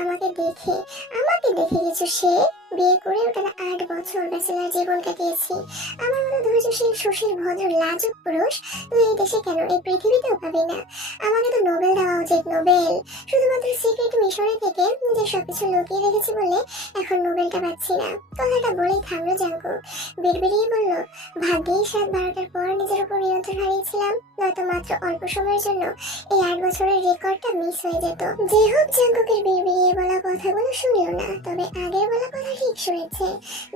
আমাকে দেখে কিছু সে বিয়ে করে টানা 8 বছর ব্যাচেলার জীবন কাটিয়েছি। আমার মতো ধৈর্যশীল সুশীল ভদ্র লাজুক পুরুষ তুই এই দেশে কেন, এই পৃথিবীতেও পাবি না। আমাকে তো নোবেল দেওয়া উচিত, নোবেল। শুধুমাত্র সিক্রেট মিশনে থেকে নিজের সবকিছু লুকিয়ে রেখেছি বলে এখন নোবেলটা পাচ্ছি না। কথাটা বলেই থামলো জাঙ্কুক। বিড়বিড়িয়ে বলল, ভাগ্যেই 7-12টার পর নিজের উপর নিয়ন্ত্রণ হারিয়েছিলাম, নয়তো মাত্র অল্প সময়ের জন্য এই 8 বছরের রেকর্ডটা মিস হয়ে যেত। যে হোক, জাঙ্কুকের বিড়বিড়িয়ে বলা কথাগুলো শুনলো না, তবে আগের বলা কথা ঠিক শুনেছে।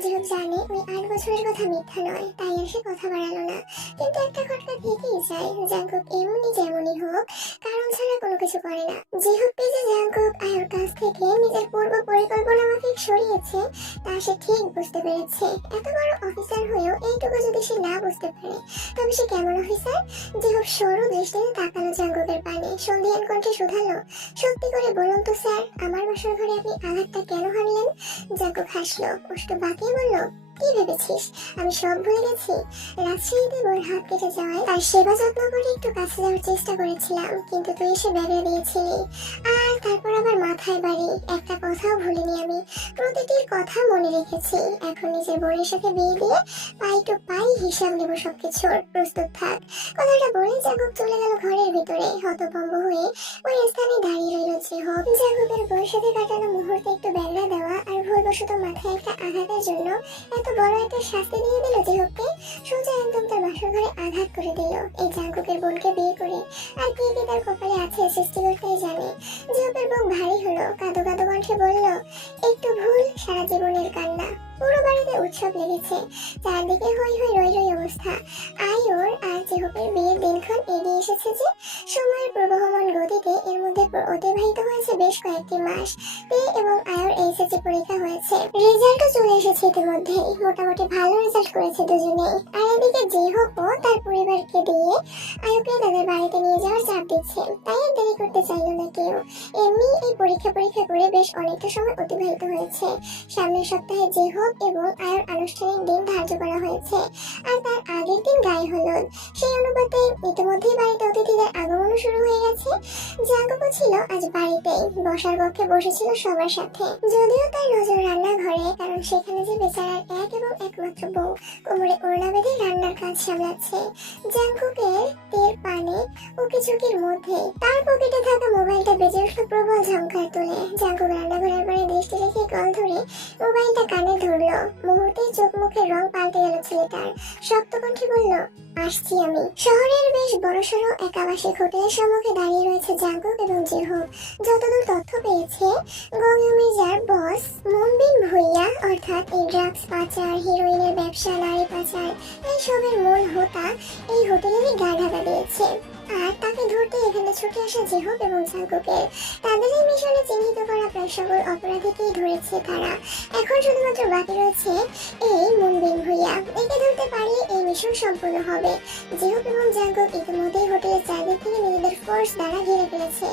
যে হোক জানে ওই 8 বছরের কথা মিথ্যা নয়, তাই আর সে কথা বাড়ালো না। কিন্তু একটা খটকা থেকেই যায়, জাঙ্কুক এমনি যেমনই হোক কারণ ছাড়া কোনো কিছু করে না। যে হোক যে জাঙ্কুক আয়োর কাছ থেকে নিজের পূর্ব পরিকল্পনা মাফিক সরিয়েছে তা সে ঠিক বুঝতে পেরেছে। এত বড় অফিসার হয়েও এইটুকু যদি সে না বুঝতে পারে তবে সে কেমন অফিসার? যে হোক সরু দৃষ্টিতে তাকালো জাঙ্কুকের পানে, সন্ধিহান কণ্ঠে শুধালো, সত্যি করে বলুন তো স্যার, আমার বাসার ঘরে আপনি আঘাতটা কেন হারলেন? জাঙ্কুক হাসলো, কষ্ট বাকিয়ে বলল, কি ভেবেছিস আমি সব ভুলে গেছি? রাজশাহীতে ওর হাত কেটে যাওয়ায় তার সেবা যত্ন করে একটু কাছে যাওয়ার চেষ্টা করেছিলাম, কিন্তু তুই এসে ব্যাগড়ে দিয়েছিলি। আর তারপর আবার মাথায় বাড়ি, একটা কথাও ভুলিনি আমি, প্রতিটির কথা মনে রেখেছি। এখন নিজের বোনের সাথে বিয়ে দিয়ে পাই টু পাই হিসাব নেব সবকিছুর, প্রস্তুত থাক। কথাটা বলে জাঙ্কুক চলে গেল ঘরের ভিতরে। হতভম্ব হয়ে ওই স্থানে দাঁড়িয়ে রইল জিহব। জাঙ্কুকের বউয়ের সাথে কাটানো মুহূর্তে একটু ব্যাগড়া দেওয়া আর ভুলবশত মাথায় একটা আঘাতের জন্য এত বড় একটা শাস্তি দিয়ে দিল জিহবকে। সোজা একদম তার বাসর ঘরে আঘাত করে দিল এই জাঙ্কুকের বোনকে বিয়ে করে। আর কি কি তার কপালে আছে সৃষ্টিকর্তাই জানে। জিহবের বুক ভারী হলো, কাঁদো কাঁদো কণ্ঠে বলল, একটু ভুল সারা জীবনের কান্না। পুরো বাড়িতে উৎসব লেগেছে, চারদিকে হই হই রই রই অবস্থা। আয়োর আর জিহবের বিয়ের দিনক্ষণ এগিয়ে এসেছে যে সময়ের প্রবহমান গতিতে এর মধ্যে অতিবাহিত হয়েছে বেশ কয়েকটি মাস। এবং আয়োর এইচএসসি পরীক্ষা হয়েছে, রেজাল্টও চলে এসেছে ইতিমধ্যেই। মোটামুটি ভালো রেজাল্ট করেছে দুজনেই। আর এদিকে জিহবও তার পরিবারকে দিয়ে আয়োকে তাদের বাড়িতে নিয়ে যাওয়ার চাপ দিচ্ছে, তাই আর দেরি করতে চাইল না কেউ। এমনি এই পরীক্ষা করে বেশ অনেকটা সময় অতিবাহিত হয়েছে। সামনের সপ্তাহে জিহব এবং আয়োর আনুষ্ঠানিক দিন ধার্য করা হয়েছে, আর তার আগের দিন গায়ে হলুদ। সেই অনুপাতে ইতিমধ্যেই বাড়িতে অতিথিদের আগমনও শুরু হয়ে গেছে। জাঙ্কুকও ছিল আজ বাড়িতেই, বসার কক্ষে বসেছিল সবার সাথে। যদিও তার নজর রান্নাঘরে, কারণ সেখানে যে বেচারার এক এবং একমাত্র বউ কোমরে ওড়না বেঁধে রান্নার কাজ সামলাচ্ছে। জাঙ্কুকের টের পানে উকিঝুঁকির মধ্যে তার পকেটে থাকা মোবাইলটা বেজে উঠল প্রবল ঝংকার তুলে। জাঙ্কুক রান্নাঘরের পানে দৃষ্টি রেখে কল ধরে মোবাইলটা কানে ধরলো। মুহূর্তেই চোখ মুখের রং পাল্টে গেল ছেলেটার। শক্ত কণ্ঠে বলল, আসছি আমি। শহরের বেশ বড়সড় এক আবাসিক হোটেলের সম্মুখে দাঁড়িয়ে রয়েছে জাঙ্কুক এবং জিহব। যতদূর তথ্য পেয়েছে, গঙ্গা মির্জার বস মনবিন ভুইয়া, অর্থাৎ এই ড্রাগস পাচার, হিরোইনের ব্যবসা, নারী পাচার এইসবের মূল হোতা এই হোটেলেরই গা ঢাকা দিয়েছে। আর তাকে ধরতে এখানে ছুটে আসা জিহব এবং জাঙ্কুকের। তাদের এই মিশনে চিহ্নিত করা প্রায় সকল অপরাধীকেই ধরেছে তারা। এখন শুধুমাত্র বাকি রয়েছে এই মনবিন ভুইয়া। একে ধরতে পারলে এই মিশন সম্পূর্ণ হবে। জিহব এবং জাঙ্কুক ইতিমধ্যেই হোটেলের চারদিক থেকে নিজেদের ফোর্স দ্বারা ঘিরে ফেলেছে।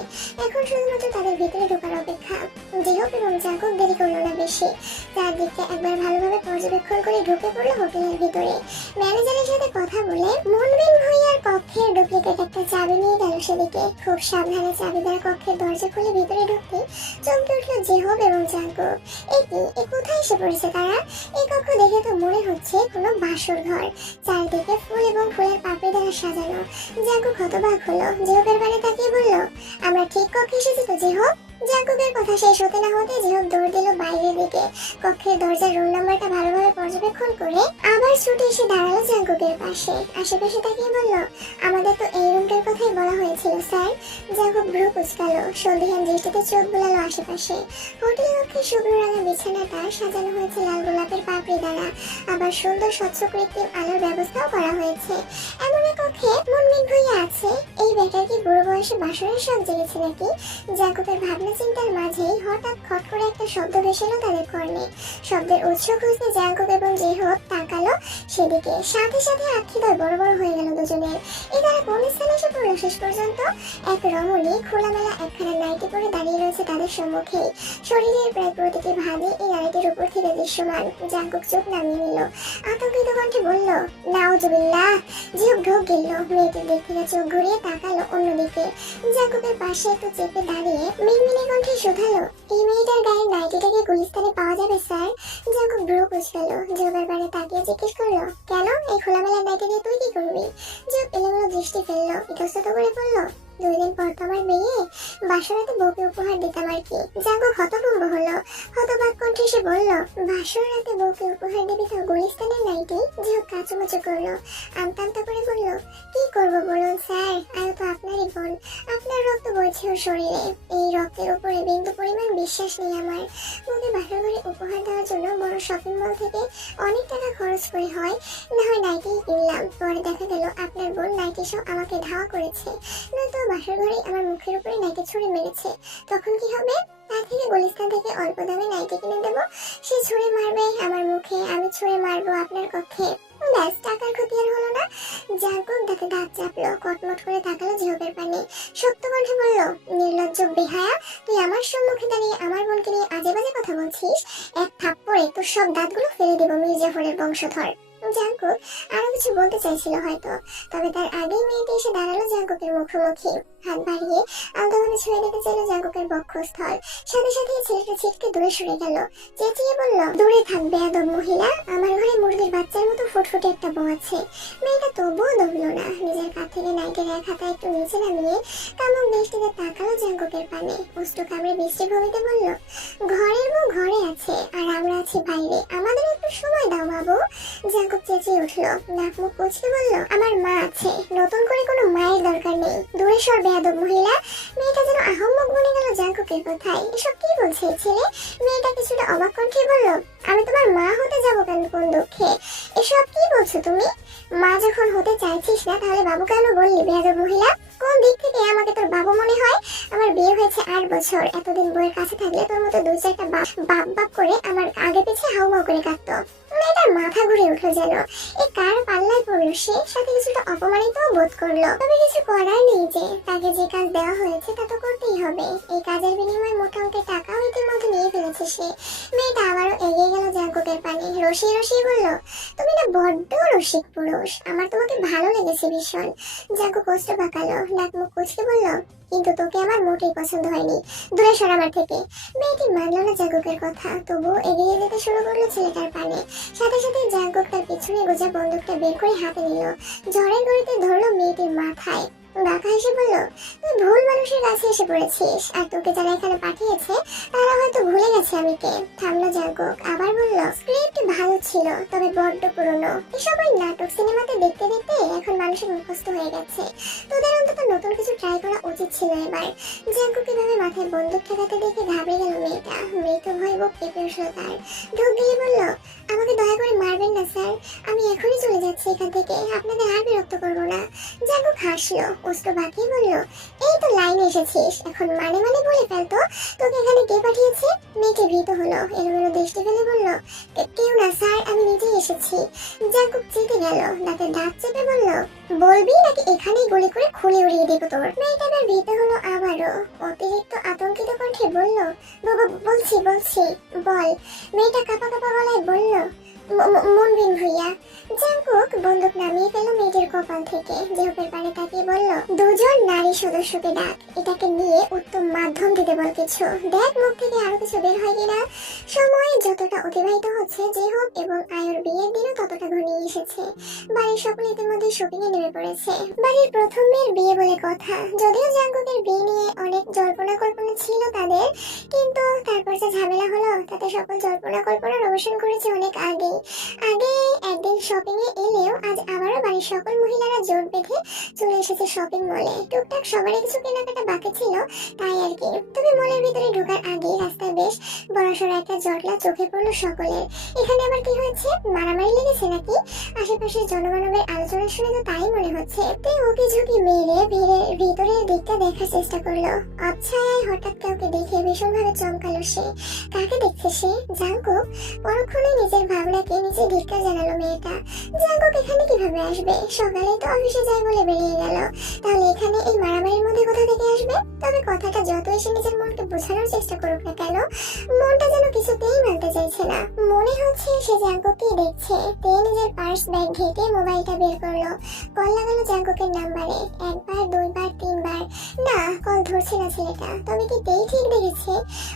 এখন শুধুমাত্র তাদের ভিতরে ঢোকার অপেক্ষা। জিহব এবং জাঙ্কুক দেরি করলো না বেশি। চারদিকটা একবার ভালোভাবে পর্যবেক্ষণ করে ঢুকে পড়লো হোটেলের ভিতরে। ম্যানেজারের সাথে কথা বলে মনবিন ভুইয়ার কক্ষের ডুপ্লিকেট একটা চাবি নিয়ে গেল সেদিকে। খুব সাবধানে চাবি দ্বারা কক্ষের দরজা খুলে ভিতরে ঢুকতে চমকে উঠল জিহব এবং জাঙ্কুক। এ কোথায় এসে পড়েছে তারা? এই কক্ষ দেখে তো মনে হচ্ছে কোনো বাসর ঘর, চারদিকে ফুল এবং ফুলের পাপড়ি দ্বারা সাজানো। জাঙ্কুক হতবাক হলো, জিহবের বাড়ি তাকিয়ে বলল, আমরা ঠিক কক্ষে এসেছি তো জিহব? জাঙ্কুকের কথা শেষ হতে না হতে জিহব দৌড় দিল বাইরের দিকে। কক্ষের দরজার রোল নাম্বারটা ভালোভাবে পর্যবেক্ষণ করে আবার ছুটে এসে দাঁড়ালো জাঙ্কুকের পাশে। আশেপাশে তাকিয়ে বলল, আমাদের তো এই রুমটার কথাই বলা হয়েছিল স্যার। জাঙ্কুক ভ্রু কুঁচকালো, সন্ধিহান দৃষ্টিতে চোখ বুলালো আশেপাশে। হোটেল কক্ষের শুভ্র রাঙা বিছানাটা সাজানো হয়েছে লাল গোলাপের পাপড়ি দ্বারা, আবার সুন্দর স্বচ্ছ কৃত্রিম আলোর ব্যবস্থাও করা হয়েছে। এমন এক কক্ষে মনবিন ভুইয়া আছে। এই বেটার কি বুড়ো বয়সে বাসরের শখ জেগেছে নাকি? জাঙ্কুকের ভাবনা চিন্তার মাঝেই হঠাৎ খট করে একটা শব্দ ভেসে এলো তাদের কর্ণে। শব্দের উৎস খুঁজতে জাঙ্কুক এবং জিহব তাকালো সেদিকে। সাথে সাথে আঁখিদয় বড় বড় হয়ে গেল দুজনের। এই তারা কোন স্থানে এসে পড়লো শেষ পর্যন্ত? এক রমণী খোলামেলা একখানা নাইটি পরে দাঁড়িয়ে রয়েছে তাদের সম্মুখে। শরীরের প্রায় প্রতিটি ভাগে এই নাইটির উপর থেকে দৃশ্যমান। জাঙ্কুক চোখ নামিয়ে নিল, আতঙ্কিত কণ্ঠে বলল, নাউজুবিল্লাহ। জিহব ঢোক গেল, মেয়েটির দিক থেকে চোখ ঘুরিয়ে তাকালো অন্যদিকে। জাঙ্কুকের পাশে একটু চেপে দাঁড়িয়ে মিনমিনে কণ্ঠে শুধালো, এই মেয়েটার গায়ে নাইটিটাকে গুলিস্তানে পাওয়া যাবে স্যার? জাঙ্কুক ব্রো কুচকালো। জোবের বারে তাকিয়ে জিজ্ঞেস করলো, কেন এই খোলামেলা নাইটি দিয়ে তুই কি করবি? জোব এলোমেলো দৃষ্টি ফেললো, ইতস্তত করে বলল, 2 দিন পর তো আমার বিয়ে, বাসরাতে বউকে উপহার দিতাম আর কি। জাঙ্কুক হতভম্ব হলো, হতবাক কণ্ঠে সে বলল, বাসরাতে বউকে উপহার দিবি তো গুলিস্তানের নাইটি? জোব কাচুমুচু করলো, আমতা করে বলল, কি করব বলুন স্যার, আয়ু তো আপনারই বোন, আপনার রক্ত বইছে ওর শরীরে। এই রক্তের উপরে বিন্দু পরিমাণ বিশ্বাস নেই আমার। বউকে বাসর ঘরে উপহার দেওয়ার জন্য বড় শপিং মল থেকে অনেক টাকা খরচ করে হয় না হয় নাইটি কিনলাম। পরে দেখা গেল আপনার বোন নাইটি সহ আমাকে ধাওয়া করেছে, নয়তো বাসর ঘরে আমার মুখের উপরে নাইটি ছুঁড়ে মেরেছে। তখন কি হবে? তার থেকে গুলিস্তান থেকে অল্প দামে নাইটি কিনে দেবো, সে ছুঁড়ে মারবে আমার মুখে, আমি ছুঁড়ে মারবো আপনার কক্ষে, ব্যাস টাকার ক্ষতি আর হলো না। জাঙ্কুক দাঁতে দাঁত চাপলো, কটমট করে তাকালো জিহবের পানে, শক্ত কণ্ঠে বলল, নির্লজ্জ বেহায়া, তুই আমার সম্মুখে দাঁড়িয়ে আমার বোনকে নিয়ে আজে বাজে কথা বলছিস? এক থাপ্পড়ে তোর সব দাঁতগুলো ফেলে দেবো মির্জাফরের বংশধর। জাঙ্কুক আরো কিছু বলতে চাইছিল হয়তো, তবে তার আগেই মেয়েটি এসে দাঁড়ালো জাঙ্কুকের মুখোমুখি। হাত বাড়িয়ে আলতোভাবে ছুঁয়ে দিতে চাইল জাঙ্কুকের বক্ষস্থল। সাথে সাথে ছেলেটা ছিটকে দূরে সরে গেল, চেঁচিয়ে বলল, দূরে থাক বেয়াদব মহিলা, আমার ঘরে মুরগির বাচ্চার মতো ফুটফুটে একটা বউ আছে। মেয়েটা তবুও দমলো না, নিজের কাছ থেকে নাইটের এক হাতা একটু নিচে নামিয়ে কামুক দৃষ্টিতে তাকালো জাঙ্কুকের পানে, উষ্টো কামড়ে বৃষ্টি ভূমিতে বলল, ঘরের বউ ঘরে আছে আর আমরা আছি বাইরে, আমাদের একটু সময় দাও বাবু। জাঙ্কুক চেঁচিয়ে উঠলো, নাক মুখ কুচকে বলল, আমার মা আছে, নতুন করে কোনো মায়ের দরকার নেই, দূরে সর বেয়াদব মহিলা। মেয়েটা যেন আহম্মক বনে গেল জাঙ্কুকের কথায়, এসব কি বলছে এই ছেলে? মেয়েটা কিছুটা অবাক কণ্ঠে বলল, আমি তোমার মা হতে যাবো কেন কোন দুঃখে? এসব কি বলছো তুমি? মা যখন হতে চাইছিস না তাহলে বাবু কেন বললি বেয়াদব মহিলা? কোন দিক থেকে আমাকে তোর বাবু মনে হয়? আমার বিয়ে হয়েছে 8 বছর, এতদিন বউয়ের কাছে থাকলে তোর মতো 2-4টা বাপ করে আমার আগে পিছে হাউমাউ করে কাটতো। মেয়েটার মাথা ঘুরে উঠলো যেন, এ কার পাল্লায় পড়লো সে, সাথে কিছুটা অপমানিত বোধ করলো। তবে কিছু করার নেই, যে তাকে যে কাজ দেওয়া হয়েছে তা তো করতেই হবে। এই কাজের বিনিময়ে মোটা অঙ্কের টাকাও ইতিমধ্যে নিয়ে ফেলেছে সে। মেয়েটা আবারও এগিয়ে গেল জাঙ্কুকের পানে, রসিয়ে রসিয়ে বলল, তুমি না বড্ড রসিক পুরুষ, আমার তোমাকে ভালো লেগেছে ভীষণ। জাঙ্কুক কষ্ট পাকালো, নাক মুখ কুচকে বলল, কিন্তু তোকে আমার মোটেই পছন্দ হয়নি, দূরে সর আমার থেকে। মেয়েটি মানলো না জাঙ্কুকের কথা, তবুও এগিয়ে যেতে শুরু করলো ছেলেটার পানে। সাথে সাথে জাঙ্কুক তার পিছনে গোজা বন্দুকটা বের করে হাতে নিল, ঝড়ের গড়িতে ধরলো মেয়েটির মাথায়। বাঁকা হেসে বলল, তুই ভুল মানুষের কাছে এসে পড়েছিস, আর তোকে যারা এখানে পাঠিয়েছে তারা হয়তো ভুলে গেছে আমি কে। থামলো জাঙ্কুক, আবার বলল, স্ক্রিপ্ট ভালো ছিল তবে বড্ড পুরনো, এসব ওই নাটক সিনেমাতে দেখতে দেখতে এখন মানুষের মুখস্থ হয়ে গেছে, তোদের অন্তত নতুন কিছু ট্রাই করা উচিত ছিল এবার। জাঙ্কুক কিভাবে মাথায় বন্দুক ঠেকাতে দেখে ঘাবড়ে গেল মেয়েটা, মৃত ভয় বুক কেঁপে উঠল তার। ঢোক গিয়ে বলল, আমাকে দয়া করে মারবেন না স্যার, আমি এখনই চলে যাচ্ছি এখান থেকে, আপনাদের আর বিরক্ত করবো না। জাঙ্কুক হাসলো, উষ্টো বাঁকিয়ে বলল, এই তো লাইনে এসেছিস, এখন মানে বলে ফেলতো, তোকে এখানে কে পাঠিয়েছে? মেয়েটি ভীত হলো, এলোমেলো দৃষ্টি ফেলে বলল, কেউ না স্যার, আমি নিজেই এসেছি। জাঙ্কুক চেপে গেল, দাঁতে দাঁত চেপে বলল, বলবি নাকি এখানেই গুলি করে খুলে উড়িয়ে দেবো তোর? মেয়েটা এবার ভীত হলো আবারও, অতিরিক্ত আতঙ্কিত কণ্ঠে বলল, বলছি বল। মেয়েটা কাঁপা কাঁপা গলায় বলল, মনবিন ভুইয়া। জাঙ্কুক বন্দুক নামিয়ে ফেল মেয়েটির কপাল থেকে, জিহ্বার পানে তাকিয়ে বলল, 2 জন নারী সদস্যকে ডাক, এটাকে নিয়ে উত্তম মাধ্যম দিতে বল কিছু, দেখ মুখ থেকে আরো কিছু বের হয় কিনা। সময় যতটা অতিবাহিত হচ্ছে, জিহ্ব এবং আয়ুর বিয়ের দিনও ততটা ঘনিয়ে এসেছে। বাড়ির সকলে ইতিমধ্যে শপিং এ নেমে পড়েছে। বাড়ির প্রথম মেয়ের বিয়ে বলে কথা, যদিও জাঙ্কুকের বিয়ে নিয়ে অনেক জল্পনা কল্পনা ছিল তাদের, কিন্তু তারপর যে ঝামেলা হলো তাতে সকল জল্পনা কল্পনার অবসান করেছে অনেক আগে একদিন শপিং এ এলেও আজ আবারও বাড়ির সকল মহিলারা জোট বেঁধে চলে এসেছে শপিং মলে। টুকটাক সবারই কিছু কেনাকাটা বাকি ছিল তাই আর কি। তবে মলের ভিতরে ঢোকার আগেই রাস্তায় বেশ বড়সড় একটা জটলা চোখে পড়লো সকলের। এখানে আবার কি হয়েছে, মারামারি লেগেছে নাকি? আশেপাশের জনমানবের আলোচনা শুনে তো তাই মনে হচ্ছে। তাই ওকে ঝুঁকি মেরে ভিতরের দিকটা দেখার চেষ্টা করলো। আবছায়ায় হঠাৎ কাউকে দেখে ভীষণভাবে চমকালো সে। কাকে দেখছে সে? জাঙ্কুক। পরক্ষণে নিজের ভাবনাকে নিজে ধিক্কার জানালো মেয়েটা। জাঙ্কুক এখানে কিভাবে আসবে? সকালেই তো অফিসে যায় বলে বেরিয়ে গেল, তাহলে এখানে এই মারামারির মধ্যে কোথা থেকে আসবে? তবে কথাটা যতই সে নিজের মনকে বোঝানোর চেষ্টা করুক না কেন, মনটা যেন কিছুতেই মানতে চাইছে না। মনে হচ্ছে সে জাঙ্কুককেই দেখছে। তে নিজের পার্স ব্যাগ ঘেটে মোবাইলটা বের করলো। কল লাগালো জাঙ্কুকের নাম্বারে। একবার, দুইবার, তিনবার, না কল ধরছে না ছেলেটা। তবে কি তেই ঠিক দেখেছে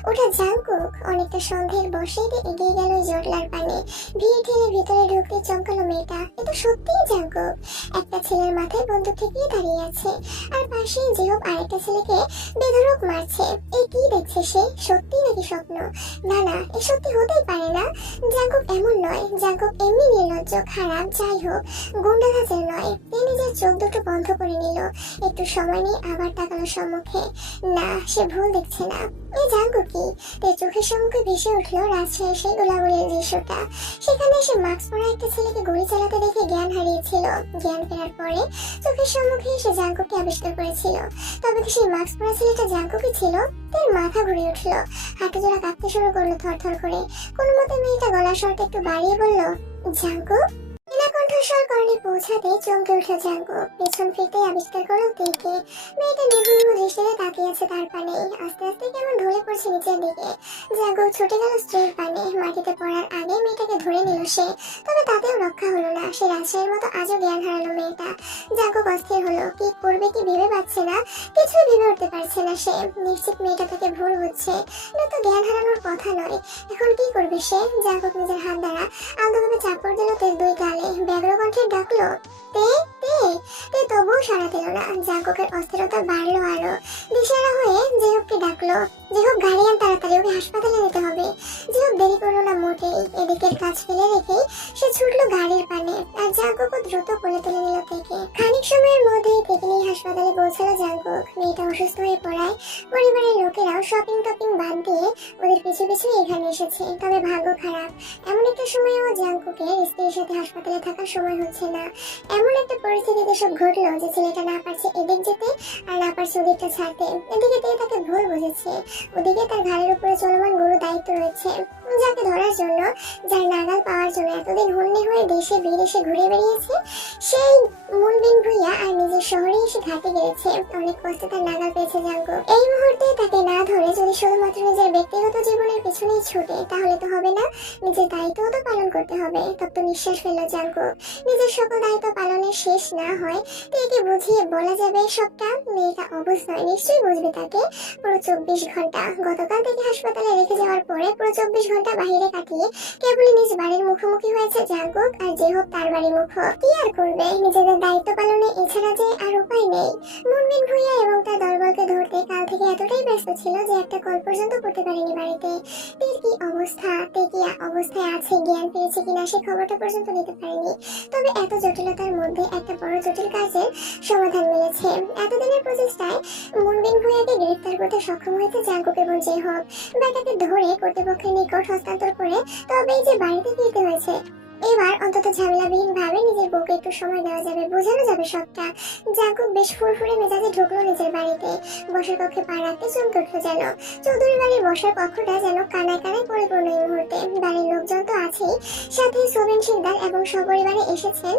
ওটা জাঙ্কুক? অনেকটা সন্দেহের বশে এগিয়ে গেল জটলার পানে। ভিড় ঠেলে ভিতরে ঢুকতে চমকালো মেয়েটা। এ তো সত্যিই জাঙ্কুক। একটা ছেলের মাথায় বন্দুক ঠেকিয়ে দাঁড়িয়ে আছে, আর পাশে জিহব আরেকটা ছেলেকে বেধড়ক মারছে। এই কি দেখছে সে? সত্যি নাকি স্বপ্ন? না না, এ সত্যি হতেই পারে না। জাঙ্কুক এমন নয়। জাঙ্কুক এমনি নির্লজ্জ, খারাপ, যাই হোক গুন্ডা ধাঁচের নয়। সে নিজের চোখ দুটো বন্ধ করে নিল। একটু সময় নিয়ে আবার তাকালো সম্মুখে। না, সে ভুল দেখছে না। এই জাঙ্কুক কি? তার চোখের সম্মুখে ভেসে উঠলো রাজশাহীর সেই গোলাগুলির দৃশ্যটা। সেখানে সে মাস্ক পরা একটা ছেলেকে গুলি চালাতে দেখে জ্ঞান হারিয়েছিল। জ্ঞান ফেরার পরে চোখের সম্মুখে এসে জাঙ্কুককে আবিষ্কার করেছিল। তবে কি সেই মাস্ক পরা ছেলেটা জাঙ্কুকই ছিল? তার মাথা ঘুরে উঠলো, হাঁটু জোড়া কাঁপতে শুরু করলো থরথর করে। কোনো মতে মেয়েটা গলার স্বরটা একটু বাড়িয়ে বলল, জাঙ্কুক। বিনা কণ্ঠস্বর কর্ণে পৌঁছাতে চমকে উঠল জাঙ্কুক। পেছন ফিরতে আবিষ্কার করলো তেকে। মেয়েটা নিভু নিভু দৃষ্টিতে তাকিয়ে আছে তার পানে। আস্তে আস্তে কেমন ঢলে পড়ছে নিচের দিকে। জাঙ্কুক ছুটে গেল স্ত্রীর পানে। মাটিতে পড়ার আগে মেয়েটাকে ধরে নিল সে। তবে তাতেও রক্ষা হলো না। সে রাজশাহীর মতো আজও জ্ঞান হারালো মেয়েটা। জাঙ্কুক অস্থির হলো। কি করবে কি ভেবে পাচ্ছে না। কিছুই ভেবে উঠতে পারছে না সে। নিশ্চিত মেয়েটা তাকে ভুল বুঝছে, না তো জ্ঞান হারানোর কথা নয়। এখন কি করবে সে? জাঙ্কুক নিজের হাত দ্বারা আলতোভাবে চাপড় দিল তের দুই গালে। ব্যগ্র কণ্ঠে ডাকলো, তে তে তে। তবুও সাড়া দিল না। জাঙ্কুকের অস্থিরতা বাড়লো আরো। দিশেহারা হয়ে জিহবকে ডাকলো, জিহব গাড়ি আন তাড়াতাড়ি, ওকে হাসপাতালে নিতে হবে। জিহব দেরি করলো না মোটেই। এদিকের কাজ ফেলে রেখে সে ছুটলো গাড়ির পানে, আর জাঙ্কুকও দ্রুত কোলে তুলে নিল থেকে। খানিক সময়ের মধ্যেই থেকে নিয়ে হাসপাতালে পৌঁছালো জাঙ্কুক। মেয়েটা অসুস্থ হয়ে পড়ায় পরিবারের লোকেরাও শপিং টপিং বাদ দিয়ে ওদের পিছু পিছু এখানে এসেছে। তবে ভাগ্য খারাপ, এমন একটা সময়েও জাঙ্কুকের স্ত্রীর সাথে হাসপাতালে থাকার সময় হচ্ছে না। এমন একটা পরিস্থিতিতে সব ঘটলো যে ছেলেটা না পারছে এদিক যেতে আর না পারছে ওদিকটা ছাড়তে। এদিকে তে তাকে ভুল বুঝেছে, ওদিকে তার ঘাড়ের উপরে চলমান গুরু দায়িত্ব রয়েছে, যাকে ধরার জন্য, যার নাগাল পাওয়ার জন্য এতদিন হন্যে হয়ে দেশে বিদেশে ঘুরে বেরিয়েছে। সেই মুনবিন ভুইয়া আর নিজের শহরে এসে ঘাটে গেছে। অনেক কষ্টে তার নাগাল পেয়েছে জাঙ্কুক। এই মুহূর্তে তাকে না ধরে যদি শুধুমাত্র নিজের ব্যক্তিগত জীবনের পিছনেই ছুটে, তাহলে তো হবে না। নিজের দায়িত্বও তো পালন করতে হবে। তপ্ত নিঃশ্বাস ফেলল জাঙ্কুক। নিজের সকল দায়িত্ব পালনের শেষ না হয় তেকে বুঝিয়ে বলা যাবে সবটা। মেয়েটা অবুঝ নয়, নিশ্চয়ই বুঝবে তাকে। পুরো 24 ঘন্টা, গতকাল থেকে হাসপাতালে রেখে যাওয়ার পরে পুরো 24 ঘন্টা বাহিরে কাটিয়ে কেবলই নিজ বাড়ির মুখোমুখি হয়েছে জাঙ্কুক, আর যে হোক তার বাড়ি মুখ। কি আর করবে নিজেদের দায়িত্ব পালনে, এছাড়া যে আর উপায় নেই। মুনবিন ভুইয়া এবং তার দলবলকে ধরতে কাল থেকে এতটাই ব্যস্ত ছিল যে একটা কল পর্যন্ত করতে পারেনি বাড়িতে। তের কি অবস্থা, তে কি অবস্থায় আছে, জ্ঞান ফিরেছে কিনা সে খবরটা পর্যন্ত নিতে পারেনি। তবে এত জটিলতার মধ্যে একটা বড় জটিল কাজের সমাধান মিলেছে। এতদিনের প্রচেষ্টায় মুনবিন ভুইয়াকে গ্রেফতার করতে সক্ষম হয়েছে জাঙ্কুক এবং যে হোক। ব্যাটাকে ধরে কর্তৃপক্ষের নিকট হস্তান্তর করে তবেই যে বাড়িতে ফিরতে হয়েছে। এবার অন্তত ঝামেলাবিহীন ভাবে নিজের বউকে একটু সময় দেওয়া যাবে, বোঝানো যাবে সবটা। জাঙ্কুক বেশ ফুরফুরে মেজাজে ঢুকলো নিজের বাড়িতে। বসার কক্ষে পা রাখতে চমকে উঠলো যেন। চৌধুরী বাড়ির বসার কক্ষটা যেন কানায় কানায় পরিপূর্ণ এই মুহূর্তে। বাড়ির লোকজন তো আছেই, সাথে সোবেন শিকদার এবং সপরিবারে এসেছেন